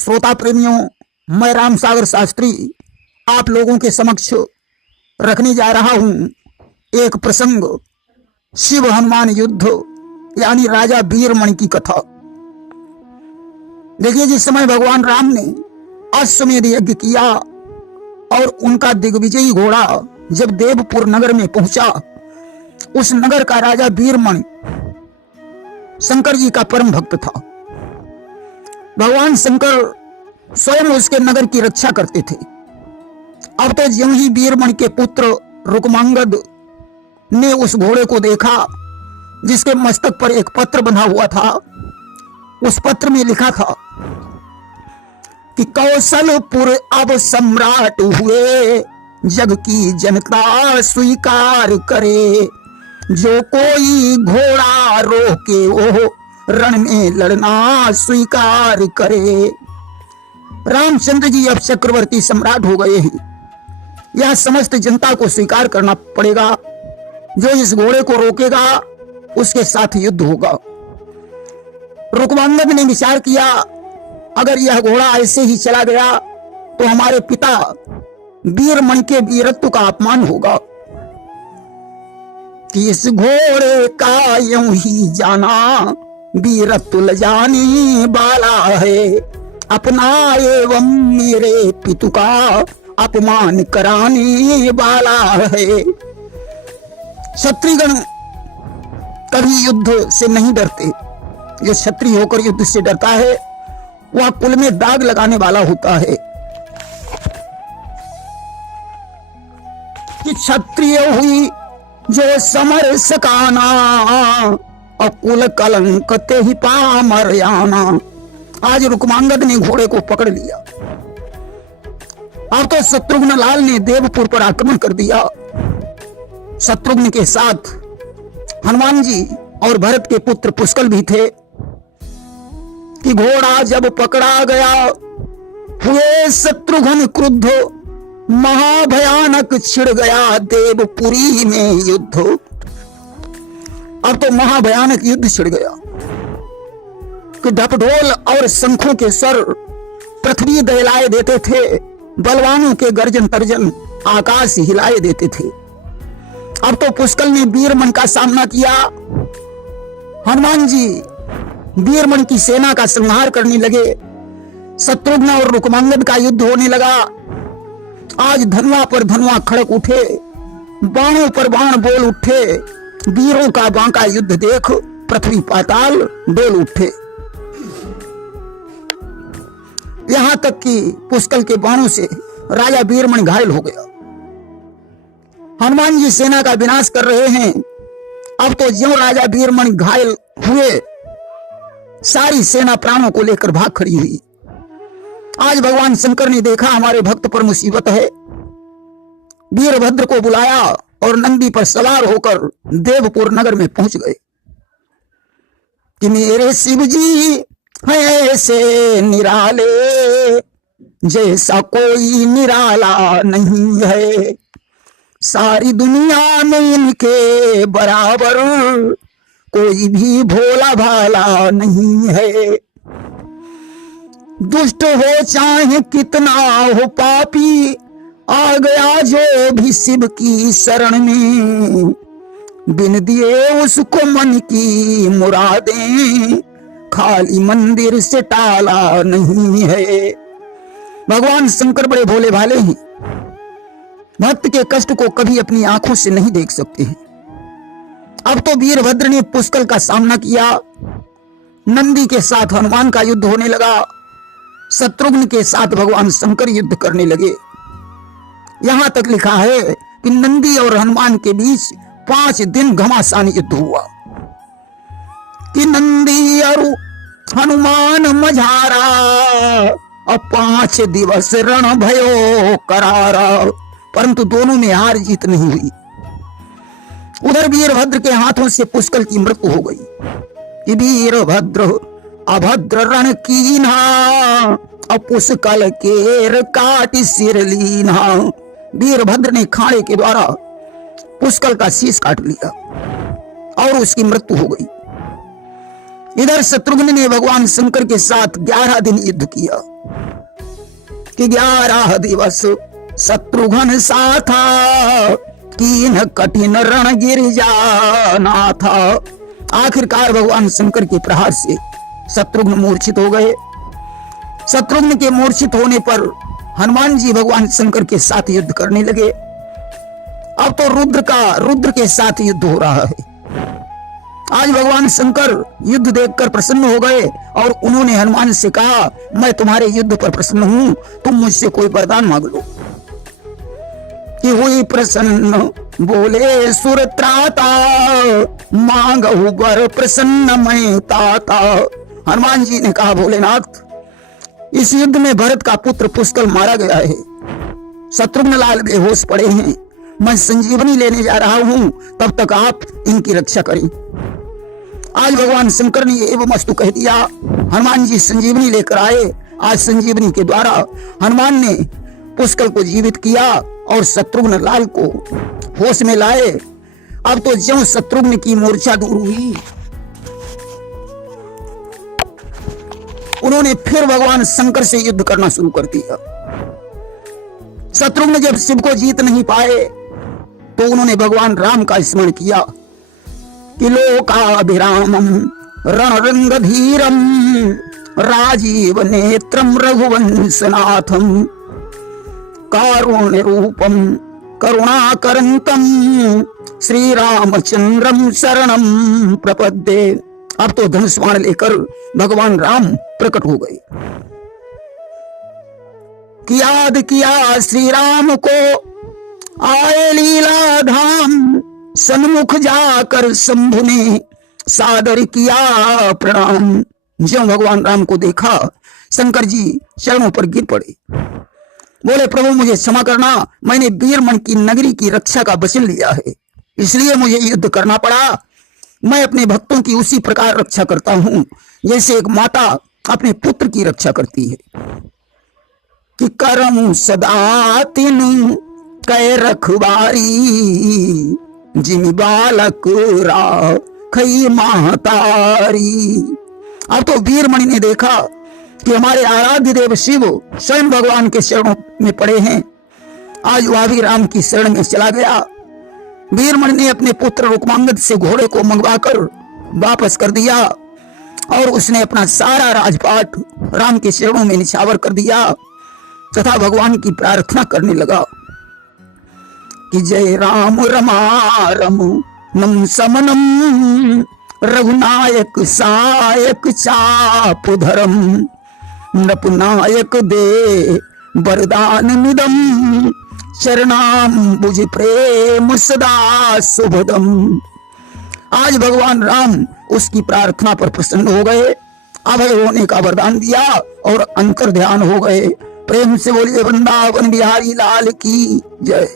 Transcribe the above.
श्रोता प्रेमियों, मैं राम सागर शास्त्री आप लोगों के समक्ष रखने जा रहा हूं एक प्रसंग, शिव हनुमान युद्ध यानी राजा वीरमणि की कथा। देखिए, जिस समय भगवान राम ने अश्वमेध यज्ञ किया और उनका दिग्विजयी घोड़ा जब देवपुर नगर में पहुंचा, उस नगर का राजा वीरमणि शंकर जी का परम भक्त था। भगवान शंकर स्वयं उसके नगर की रक्षा करते थे। अब तो ज्यों ही वीरमणि के पुत्र रुक्मांगद ने उस घोड़े को देखा जिसके मस्तक पर एक पत्र बंधा हुआ था, उस पत्र में लिखा था कि कौशलपुर अब सम्राट हुए, जग की जनता स्वीकार करे, जो कोई घोड़ा रोके वो रण में लड़ना स्वीकार करे। रामचंद्र जी अब चक्रवर्ती सम्राट हो गए हैं, यह समस्त जनता को स्वीकार करना पड़ेगा। जो इस घोड़े को रोकेगा उसके साथ युद्ध होगा। रुक्मांगद ने विचार किया, अगर यह घोड़ा ऐसे ही चला गया तो हमारे पिता वीरमणि के वीरत्व का अपमान होगा। कि इस घोड़े का यूं ही जाना वीरत्व ल जाने वाला है, अपना एवं मेरे पितु का अपमान कराने वाला है। क्षत्रियगण कभी युद्ध से नहीं डरते। जो क्षत्रिय होकर युद्ध से डरता है वह कुल में दाग लगाने वाला होता है। कि क्षत्रिय हुई जो समर सकाना, और कुल कलंक ते ही पामर आना। आज रुक्मांगद ने घोड़े को पकड़ लिया। अब तो शत्रुघ्न लाल ने देवपुर पर आक्रमण कर दिया। शत्रुघ्न के साथ हनुमान जी और भरत के पुत्र पुष्कल भी थे। कि घोड़ा जब पकड़ा गया हुए शत्रुघ्न क्रुद्ध, महाभयानक छिड़ गया देवपुरी में युद्ध। अब तो महाभयानक युद्ध छिड़ गया कि ढपढोल और शंखों के स्वर पृथ्वी दहलाए देते थे, बलवानों के गर्जन तर्जन आकाश हिलाए देते थे। अब तो पुष्कल ने वीरमणि का सामना किया। हनुमान जी वीरमणि की सेना का संहार करने लगे। शत्रुघ्न और रुक्मांगद का युद्ध होने लगा। आज धनुआ पर धनुआ खड़क उठे, बाणों पर बाण बोल उठे। वीरों का बांका युद्ध देख पृथ्वी पाताल डोल उठे। यहां तक कि पुष्कल के बाणों से राजा वीरमणि घायल हो गया। हनुमान जी सेना का विनाश कर रहे हैं। अब तो ज्यों राजा वीरमणि घायल हुए, सारी सेना प्राणों को लेकर भाग खड़ी हुई। आज भगवान शंकर ने देखा हमारे भक्त पर मुसीबत है, वीरभद्र को बुलाया और नंदी पर सवार होकर देवपुर नगर में पहुंच गए। कि मेरे शिव जी हैं ऐसे निराले, जैसा कोई निराला नहीं है, सारी दुनिया में इनके बराबर कोई भी भोला भाला नहीं है। दुष्ट हो चाहे कितना हो पापी, आ गया जो भी शिव की शरण में, बिन दिए उसको मन की मुरादें, खाली मंदिर से टाला नहीं है। भगवान शंकर बड़े भोले भाले हैं, भक्त के कष्ट को कभी अपनी आंखों से नहीं देख सकते हैं। अब तो वीरभद्र ने पुष्कल का सामना किया। नंदी के साथ हनुमान का युद्ध होने लगा। शत्रुघ्न के साथ भगवान शंकर युद्ध करने लगे। यहां तक लिखा है कि नंदी और हनुमान के बीच 5 दिन घमासान युद्ध हुआ। कि नंदी और हनुमान मझारा, और 5 दिवस रण भयो करारा, परंतु दोनों में हार जीत नहीं हुई। उधर वीरभद्र के हाथों से पुष्कल की मृत्यु हो गई। कि वीरभद्र अभद्र रण कीन्हा, और पुष्कल केर काट सिर लीन्हा। वीरभद्र ने खाड़े के द्वारा पुष्कल का शीश काट लिया और उसकी मृत्यु हो गई। इधर शत्रुघ्न ने भगवान शंकर के साथ 11 दिन युद्ध किया कि 11 दिवस शत्रुघ्न साथा कीन कठिन रण गिरिजा था। आखिरकार भगवान शंकर के प्रहार से शत्रुघ्न मूर्छित हो गए। शत्रुघ्न के मूर्छित होने पर हनुमान जी भगवान शंकर के साथ युद्ध करने लगे। अब तो रुद्र के साथ युद्ध हो रहा है। आज भगवान शंकर युद्ध देखकर प्रसन्न हो गए और उन्होंने हनुमान से कहा, मैं तुम्हारे युद्ध पर प्रसन्न हूं, तुम मुझसे कोई वरदान मांग लो। कि हुई प्रसन्न बोले सुरत्राता, मांगहु वर प्रसन्न मैं ताता। हनुमान जी ने कहा, भोलेनाथ, इस युद्ध में भरत का पुत्र पुष्कल मारा गया है, शत्रुघ्न लाल बेहोश पड़े हैं, मैं संजीवनी लेने जा रहा हूं, तब तक आप इनकी रक्षा करें। आज भगवान शंकर ने एवं वस्तु कह दिया। हनुमान जी संजीवनी लेकर आए। आज संजीवनी के द्वारा हनुमान ने पुष्कल को जीवित किया और शत्रुघ्न लाल को होश में लाए। अब तो ज्यों शत्रुघ्न की मूर्छा दूर हुई, उन्होंने फिर भगवान शंकर से युद्ध करना शुरू कर दिया। शत्रुघ्न जब शिव को जीत नहीं पाए तो उन्होंने भगवान राम का स्मरण किया कि लोकाभिरामम रणरंगधीरम राजीव नेत्रम रघुवंशनाथम कारुण्य रूपम करुणाकरंतम श्री रामचंद्रम शरणम प्रपद्ये। अब तो धनुष बाण लेकर भगवान राम प्रकट हो गए कि याद किया श्री राम को आए लीला धाम, सन्मुख जाकर शंभु ने सादर किया प्रणाम। जब भगवान राम को देखा, शंकर जी चरणों पर गिर पड़े, बोले, प्रभु मुझे क्षमा करना, मैंने वीरमण की नगरी की रक्षा का वचन लिया है, इसलिए मुझे युद्ध करना पड़ा। मैं अपने भक्तों की उसी प्रकार रक्षा करता हूं जैसे एक माता अपने पुत्र की रक्षा करती है। कि करम सदा तिन कै रखवारी, जिमि बालक राखई महतारी। अब तो वीरमणि ने देखा कि हमारे आराध्य देव शिव स्वयं भगवान के चरणों में पड़े हैं। आज वह भी राम की शरण में चला गया। वीरमणि ने अपने पुत्र रुक्मांगद से घोड़े को मंगवाकर वापस कर दिया और उसने अपना सारा राजपाट राम के चरणों में निछावर कर दिया तथा भगवान की प्रार्थना करने लगा कि जय राम रमारम नम समनम रघुनायक सायक चाप धरम नपुनायक दे वरदान निदम चरणाम बुझ प्रेम सदा सुभदम। आज भगवान राम उसकी प्रार्थना पर प्रसन्न हो गए, अभय होने का वरदान दिया और अंतर ध्यान हो गए। प्रेम से बोलिए वृंदावन बिहारी लाल की जय।